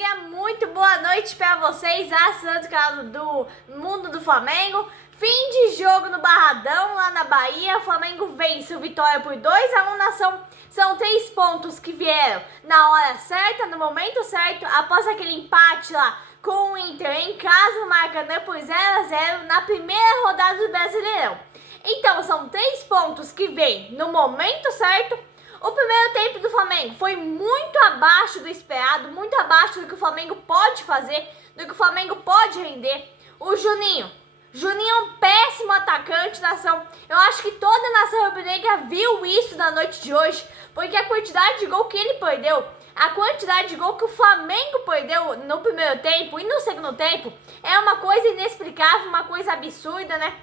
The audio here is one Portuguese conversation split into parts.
Rubro-Negra, muito boa noite para vocês, assinantes do canal do Mundo do Flamengo. Fim de jogo no Barradão, lá na Bahia. O Flamengo vence o Vitória por 2-1. São 3 pontos que vieram na hora certa, no momento certo, após aquele empate lá com o Inter em casa, no Maracanã por 0-0 na primeira rodada do Brasileirão. Então, são 3 pontos que vêm no momento certo. O primeiro tempo do Flamengo foi muito abaixo do esperado, muito abaixo do que o Flamengo pode fazer, do que o Flamengo pode render. O Juninho é um péssimo atacante, nação. Eu acho que toda a nação rubro-negra viu isso na noite de hoje, porque a quantidade de gol que ele perdeu, a quantidade de gol que o Flamengo perdeu no primeiro tempo e no segundo tempo, é uma coisa inexplicável, uma coisa absurda, né?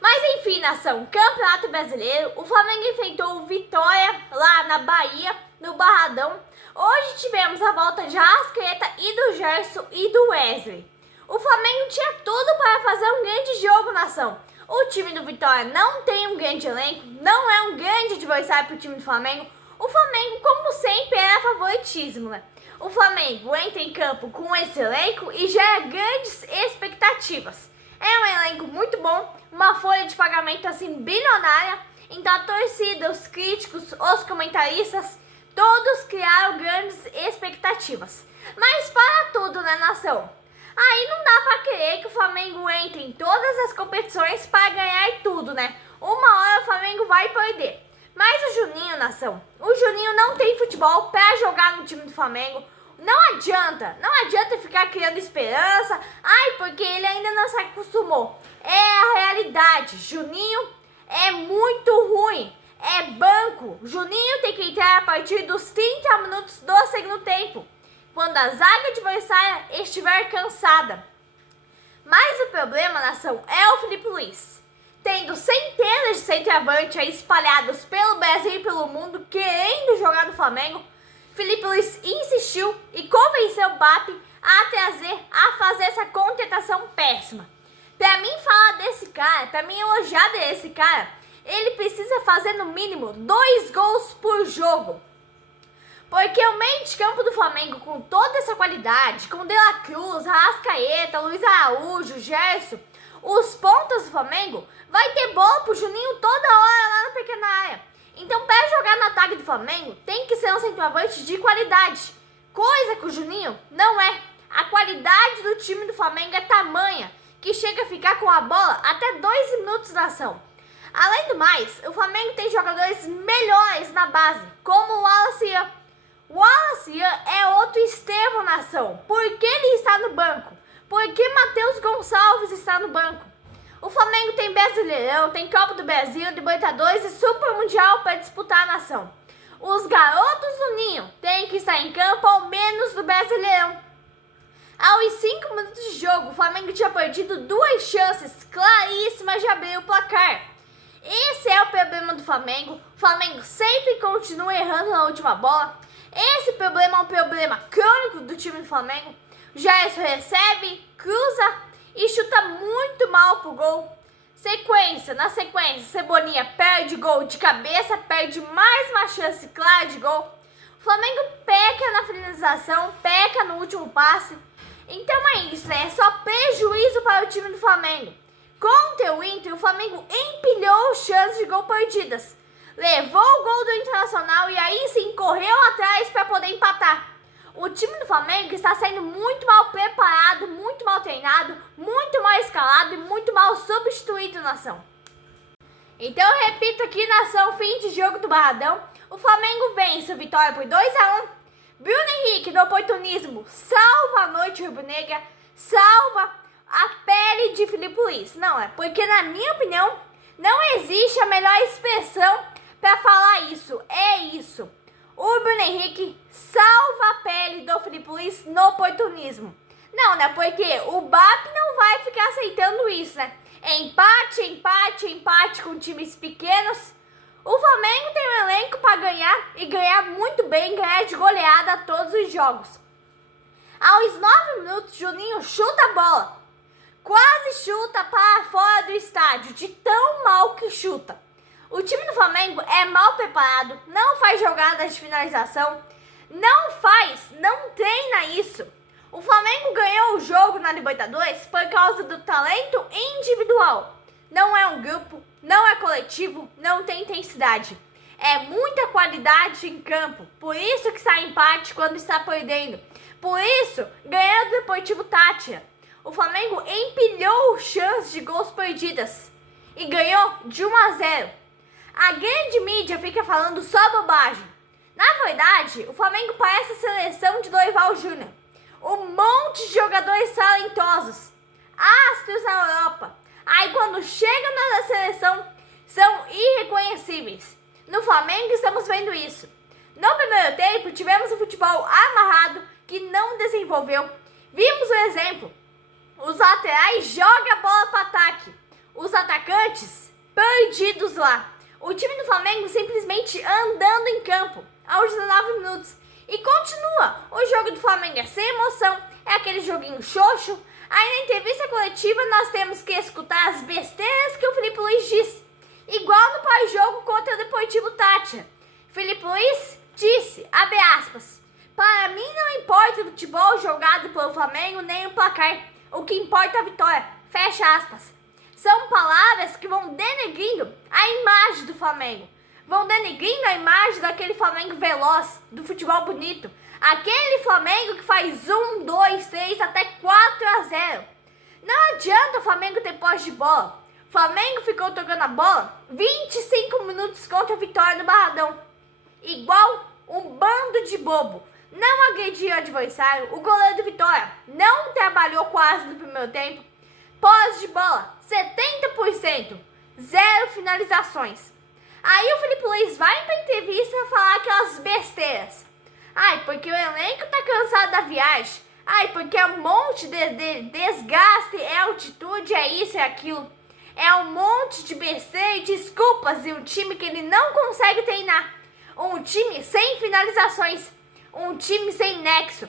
Mas enfim, nação, Campeonato Brasileiro, o Flamengo enfrentou o Vitória lá na Bahia, no Barradão. Hoje tivemos a volta de Arrascaeta e do Gerson e do Wesley. O Flamengo tinha tudo para fazer um grande jogo, nação. O time do Vitória não tem um grande elenco, não é um grande adversário para o time do Flamengo. O Flamengo, como sempre, era favoritismo, né? O Flamengo entra em campo com esse elenco e gera grandes expectativas. É um elenco muito bom, uma folha de pagamento assim bilionária. Então a torcida, os críticos, os comentaristas, todos criaram grandes expectativas. Mas para tudo, né, nação? Aí não dá para querer que o Flamengo entre em todas as competições para ganhar tudo, né? Uma hora o Flamengo vai perder. Mas o Juninho, nação, o Juninho não tem futebol para jogar no time do Flamengo. Não adianta ficar criando esperança, porque ele ainda não se acostumou. É a realidade, Juninho é muito ruim, é banco. Juninho tem que entrar a partir dos 30 minutos do segundo tempo, quando a zaga adversária estiver cansada. Mas o problema, nação, é o Filipe Luís. Tendo centenas de centroavantes aí espalhados pelo Brasil e pelo mundo querendo jogar no Flamengo, Filipe Luís insistiu e convenceu o BAP a fazer essa contratação péssima. Pra mim falar desse cara, pra mim elogiar desse cara, ele precisa fazer no mínimo 2 gols por jogo. Porque o meio de campo do Flamengo, com toda essa qualidade, com De La Cruz, Arrascaeta, Luiz Araújo, Gerson, os pontas do Flamengo, vai ter bola pro Juninho toda hora lá na pequena área. Então, para jogar no ataque do Flamengo, tem que ser um centroavante de qualidade, coisa que o Juninho não é. A qualidade do time do Flamengo é tamanha que chega a ficar com a bola até 2 minutos na ação. Além do mais, o Flamengo tem jogadores melhores na base, como o Wallace Ian. O Wallace Ian é outro Estevão na ação. Por que ele está no banco? Por que Matheus Gonçalves está no banco? O Flamengo tem Brasileirão, tem Copa do Brasil, Libertadores e Super Mundial para disputar a nação. Os garotos do Ninho têm que estar em campo ao menos do Brasileirão. Aos 5 minutos de jogo, o Flamengo tinha perdido 2 chances claríssimas de abrir o placar. Esse é o problema do Flamengo. O Flamengo sempre continua errando na última bola. Esse problema é um problema crônico do time do Flamengo. O Gerson recebe, cruza e chuta muito mal pro gol. Na sequência, Cebolinha perde gol de cabeça, perde mais uma chance clara de gol. O Flamengo peca na finalização, peca no último passe. Então é isso, né? É só prejuízo para o time do Flamengo. Contra o Inter, o Flamengo empilhou chances de gol perdidas. Levou o gol do Internacional e aí sim correu atrás para poder empatar. O time do Flamengo está sendo muito mal preparado, muito mal treinado, muito mal escalado e muito mal substituído, nação. Então eu repito aqui, nação, fim de jogo do Barradão. O Flamengo vence o Vitória por 2-1. Bruno Henrique, no oportunismo, salva a noite rubro-negra, salva a pele de Filipe Luís. Não é, porque na minha opinião, não existe a melhor expressão para falar isso. É isso. O Bruno Henrique salva a pele do Filipe Luís no oportunismo. Não, né? Porque o BAP não vai ficar aceitando isso, né? Empate com times pequenos. O Flamengo tem um elenco para ganhar e ganhar muito bem, ganhar de goleada todos os jogos. Aos 9 minutos, Juninho chuta a bola. Quase chuta para fora do estádio, de tão mal que chuta. O time do Flamengo é mal preparado, não faz jogadas de finalização, Não faz, não treina isso. O Flamengo ganhou o jogo na Libertadores por causa do talento individual. Não é um grupo, não é coletivo, não tem intensidade. É muita qualidade em campo. Por isso que sai empate quando está perdendo. Por isso, ganhou do Deportivo Táchira. O Flamengo empilhou chances de gols perdidas e ganhou de 1-0. A grande mídia fica falando só bobagem. Na verdade, o Flamengo parece a seleção de Dorival Júnior. Um monte de jogadores talentosos, astros na Europa. Aí quando chegam na seleção, são irreconhecíveis. No Flamengo estamos vendo isso. No primeiro tempo, tivemos um futebol amarrado que não desenvolveu. Vimos o exemplo. Os laterais jogam a bola para ataque. Os atacantes perdidos lá. O time do Flamengo simplesmente andando em campo aos 19 minutos. E continua. O jogo do Flamengo é sem emoção. É aquele joguinho xoxo. Aí na entrevista coletiva nós temos que escutar as besteiras que o Filipe Luís disse. Igual no pós-jogo contra o Deportivo Táchira. Filipe Luís disse, abre aspas, para mim não importa o futebol jogado pelo Flamengo nem o placar. O que importa é a vitória. Fecha aspas. São palavras que vão denegrindo a imagem do Flamengo. Vão denegrindo a imagem daquele Flamengo veloz, do futebol bonito. Aquele Flamengo que faz 1, 2, 3, até 4-0. Não adianta o Flamengo ter posse de bola. O Flamengo ficou tocando a bola 25 minutos contra a Vitória no Barradão. Igual um bando de bobo. Não agrediu o adversário. O goleiro do Vitória não trabalhou quase no primeiro tempo. Posse de bola 70%. 0 finalizações. Aí o Filipe Luís vai pra entrevista falar aquelas besteiras. Ai, porque o elenco tá cansado da viagem. Ai, porque é um monte de desgaste, é altitude, é isso, é aquilo. É um monte de besteira e desculpas de um time que ele não consegue treinar. Um time sem finalizações. Um time sem nexo.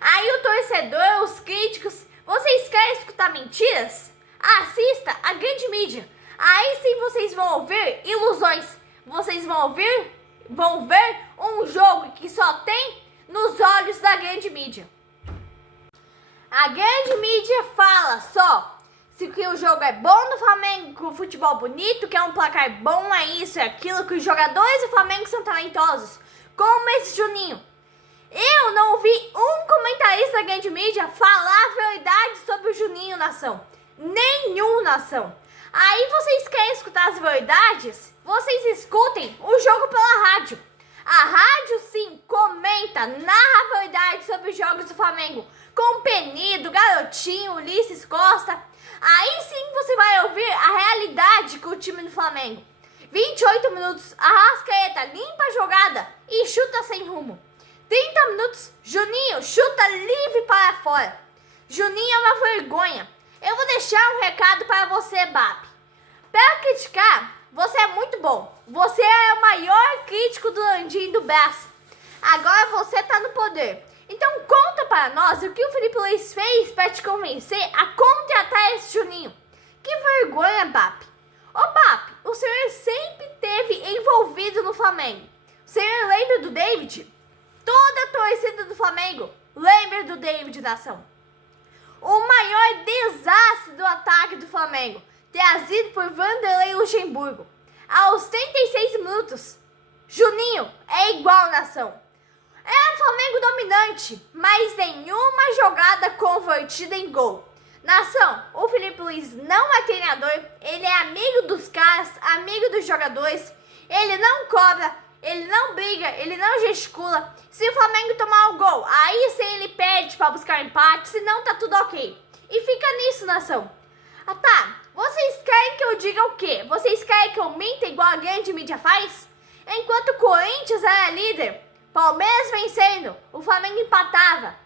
Aí o torcedor, os críticos, vocês querem escutar mentiras? Assista a grande mídia. Aí sim vocês vão ouvir ilusões. Vocês vão ver um jogo que só tem nos olhos da grande mídia. A grande mídia fala só se que o jogo é bom do Flamengo, que o futebol bonito, que é um placar bom, é isso, é aquilo, que os jogadores do Flamengo são talentosos, como esse Juninho. Eu não ouvi um comentarista da grande mídia falar a verdade sobre o Juninho, nação. Nenhum, nação. Aí vocês querem escutar as verdades? Vocês escutem o jogo pela rádio. A rádio sim comenta, narra a verdade sobre os jogos do Flamengo. Com o Penido, Garotinho, Ulisses Costa. Aí sim você vai ouvir a realidade com o time do Flamengo. 28 minutos, Arrascaeta limpa a jogada e chuta sem rumo. 30 minutos, Juninho chuta livre para fora. Juninho é uma vergonha. Eu vou deixar um recado para você, BAP. Para criticar, você é muito bom. Você é o maior crítico do Landim do braço. Agora você tá no poder. Então conta para nós o que o Filipe Luís fez para te convencer a contratar esse Juninho. Que vergonha, BAP. Ô BAP, o senhor sempre esteve envolvido no Flamengo. O senhor lembra do David? Toda a torcida do Flamengo lembra do David, nação. O maior desastre do ataque do Flamengo, trazido por Vanderlei Luxemburgo. Aos 36 minutos, Juninho é igual, nação. É o Flamengo dominante, mas nenhuma jogada convertida em gol. Nação, o Filipe Luís não é treinador, ele é amigo dos caras, amigo dos jogadores, ele não cobra, ele não briga, ele não gesticula. Se o Flamengo tomar o gol, aí sim ele perde para buscar empate, senão tá tudo ok. E fica nisso, nação. Ah tá, vocês querem que eu diga o quê? Vocês querem que eu minta igual a grande mídia faz? Enquanto o Corinthians era líder, Palmeiras vencendo, o Flamengo empatava.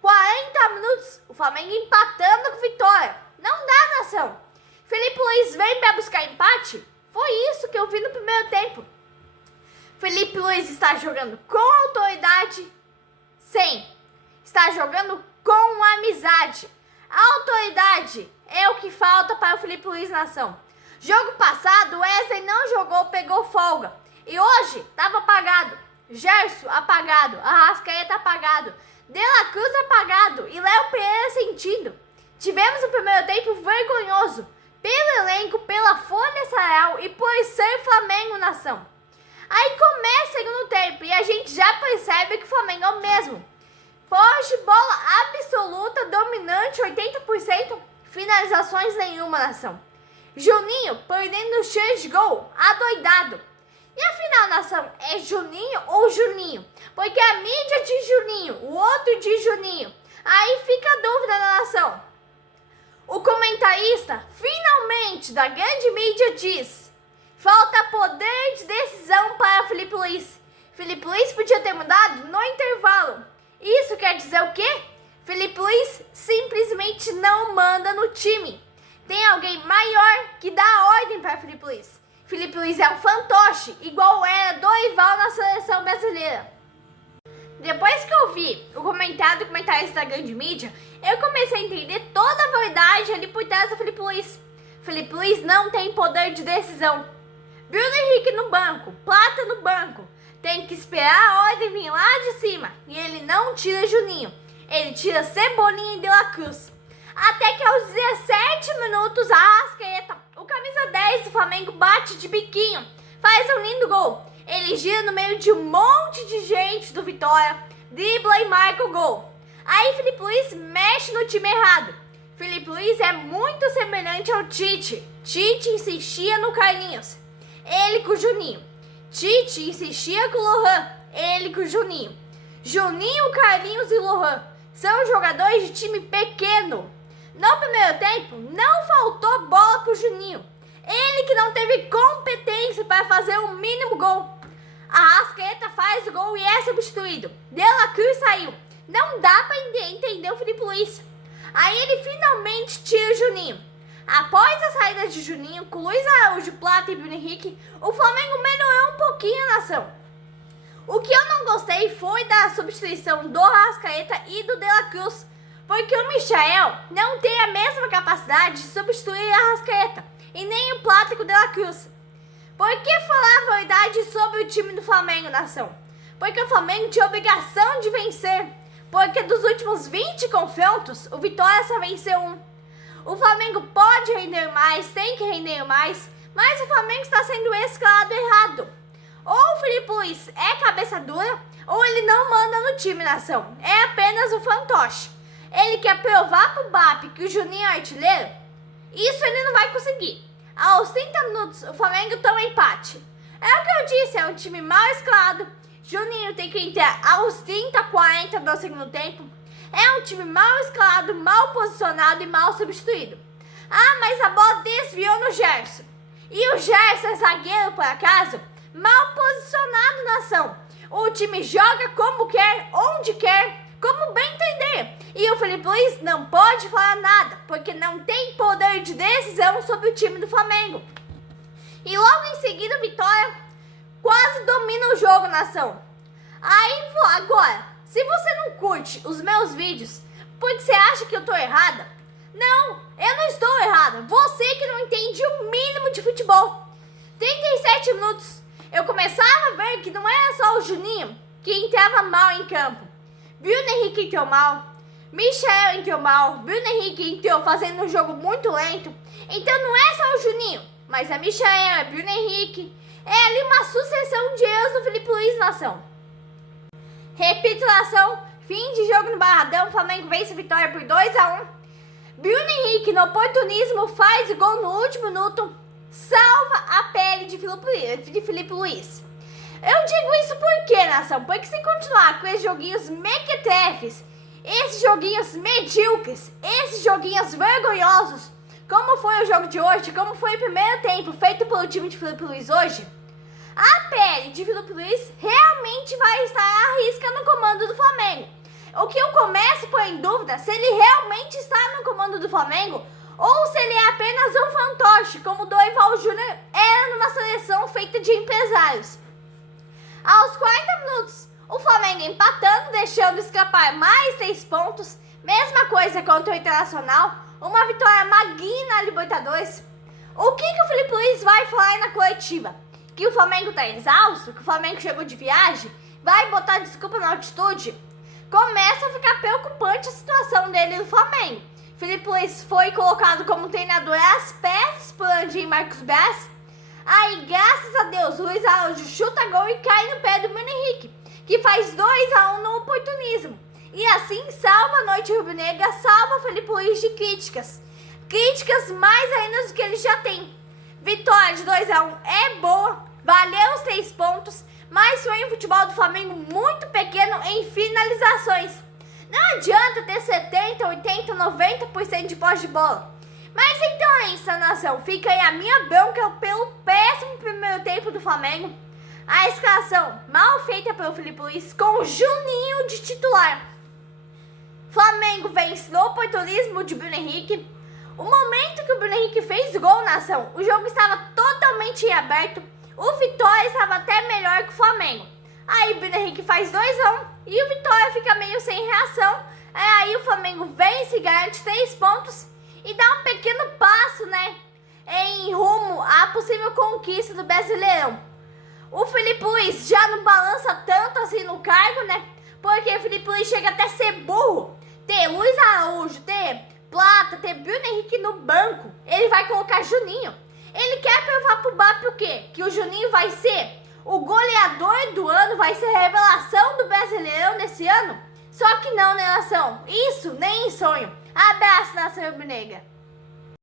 40 minutos, o Flamengo empatando com Vitória. Não dá, nação. Filipe Luís vem para buscar empate? Foi isso que eu vi no primeiro tempo. Filipe Luís está jogando com autoridade? Sim. Está jogando com amizade. A autoridade é o que falta para o Filipe Luís, nação. Jogo passado, o Wesley não jogou, pegou folga. E hoje estava apagado. Gerson apagado, Arrascaeta apagado, De La Cruz apagado e Léo Pereira sentindo. Tivemos um primeiro tempo vergonhoso, pelo elenco, pela folha salarial e por ser Flamengo nação. Aí começa o segundo tempo e a gente já percebe que o Flamengo é o mesmo. Posse de bola absoluta, dominante, 80%, finalizações nenhuma nação. Juninho perdendo chance de gol, adoidado. E afinal, nação, é Juninho ou Juninho? Porque a mídia diz Juninho, o outro diz Juninho. Aí fica a dúvida na nação. O comentarista, finalmente, da grande mídia diz: falta poder de decisão para Felipe Luiz. Felipe Luiz podia ter mudado no intervalo. Isso quer dizer o quê? Felipe Luiz simplesmente não manda no time. Tem alguém maior que dá ordem para Felipe Luiz. Felipe Luiz é um fantoche, igual era Dorival na seleção brasileira. Depois que eu vi o comentário do comentarista da grande mídia, eu comecei a entender toda a verdade ali por trás do Felipe Luiz. Felipe Luiz não tem poder de decisão. Bruno Henrique no banco, Plata no banco. Tem que esperar a ordem vir lá de cima. E ele não tira Juninho. Ele tira Cebolinha e De La Cruz. Até que aos 17 minutos, a Arrascaeta, o camisa 10 do Flamengo, bate de biquinho. Faz um lindo gol. Ele gira no meio de um monte de gente do Vitória, dribla e marca o gol. Aí Felipe Luiz mexe no time errado. Felipe Luiz é muito semelhante ao Tite. Tite insistia no Carlinhos, ele com o Juninho. Tite insistia com o Lohan, ele com o Juninho. Juninho, Carlinhos e Lohan são jogadores de time pequeno. No primeiro tempo, não faltou bola pro Juninho. Ele que não teve competência para fazer o mínimo gol. A Arrascaeta faz o gol e é substituído. De La Cruz saiu. Não dá para entender o Felipe Luiz. Aí ele finalmente tira o Juninho. Após a saída de Juninho, com Luiz Araújo, Plata e Bruno Henrique, o Flamengo melhorou um pouquinho a nação. O que eu não gostei foi da substituição do Arrascaeta e do De La Cruz, porque o Michael não tem a mesma capacidade de substituir a Arrascaeta, e nem o Plata com o De La Cruz. Por que falar a verdade sobre o time do Flamengo, nação? Porque o Flamengo tinha obrigação de vencer. Porque dos últimos 20 confrontos, o Vitória só venceu um. O Flamengo pode render mais, tem que render mais, mas o Flamengo está sendo escalado errado. Ou o Felipe Luiz é cabeça dura, ou ele não manda no time, nação. É apenas um fantoche. Ele quer provar pro BAP que o Juninho é artilheiro? Isso ele não vai conseguir. Aos 30 minutos, o Flamengo toma empate. É o que eu disse, é um time mal escalado. Juninho tem que entrar aos 30, 40 do segundo tempo. É um time mal escalado, mal posicionado e mal substituído. Ah, mas a bola desviou no Gerson. E o Gerson é zagueiro, por acaso? Mal posicionado na ação. O time joga como quer, onde quer, como bem entender. E o Felipe Luiz não pode falar nada, porque não tem poder de decisão sobre o time do Flamengo. E logo em seguida, o Vitória quase domina o jogo, nação. Aí, agora, se você não curte os meus vídeos, porque você acha que eu tô errada? Não, eu não estou errada. Você que não entende o mínimo de futebol. 37 minutos, eu começava a ver que não era só o Juninho que entrava mal em campo. Bruno Henrique entrou mal, Michael entrou mal, Bruno Henrique entrou fazendo um jogo muito lento. Então não é só o Juninho, mas é Michael, é Bruno Henrique. É ali uma sucessão de erros do Felipe Luiz, nação. Repitulação, fim de jogo no Barradão, o Flamengo vence a Vitória por 2-1. Bruno Henrique, no oportunismo, faz o gol no último minuto, salva a pele de Felipe Luiz. Eu digo isso por quê, nação? Porque se continuar com esses joguinhos mequetrefes, esses joguinhos medíocres, esses joguinhos vergonhosos, como foi o jogo de hoje, como foi o primeiro tempo feito pelo time de Felipe Luiz hoje, a pele de Felipe Luiz realmente vai estar à risca no comando do Flamengo. O que eu começo a pôr em dúvida se ele realmente está no comando do Flamengo ou se ele é apenas um fantoche, como o Dorival Júnior era numa seleção feita de empresários. Aos 40 minutos, o Flamengo empatando, deixando escapar mais 3 pontos. Mesma coisa contra o Internacional, uma vitória magrinha na Libertadores. O que o Felipe Luiz vai falar na coletiva? Que o Flamengo tá exausto? Que o Flamengo chegou de viagem? vai botar desculpa na altitude, começa a ficar preocupante a situação dele no Flamengo. Filipe Luís foi colocado como treinador às peças por Landim e Marcos Braz. Aí, graças a Deus, Luiz Araújo chuta gol e cai no pé do Bruno Henrique, que faz 2-1 no oportunismo. E assim salva a noite rubro-negra, salva Filipe Luís de críticas. Críticas mais ainda do que ele já tem. Vitória de 2-1 é boa, valeu os 3 pontos, mas foi um futebol do Flamengo muito pequeno em finalizações. Não adianta ter 70, 80, 90% de posse de bola. Mas então é isso, nação. Fica aí a minha bronca pelo péssimo primeiro tempo do Flamengo. A escalação mal feita pelo Filipe Luís com o Juninho de titular. Flamengo vence no oportunismo de Bruno Henrique. O momento que o Bruno Henrique fez gol, nação, o jogo estava totalmente em aberto. O Vitória estava até melhor que o Flamengo. Aí o Bruno Henrique faz 2-1 e o Vitória fica meio sem reação. Aí o Flamengo vence e garante 3 pontos e dá um pequeno passo, né, em rumo à possível conquista do Brasileirão. O Filipe Luís já não balança tanto assim no cargo, né, porque o Filipe Luís chega até a ser burro. Ter Luiz Araújo, ter Plata, ter Bruno Henrique no banco, ele vai colocar Juninho. Ele quer provar pro BAP o quê? Que o Juninho vai ser o goleador do ano, vai ser a revelação do Brasileirão desse ano? Só que não, né, nação? Isso nem em sonho. Abraço, nação rubro-negra.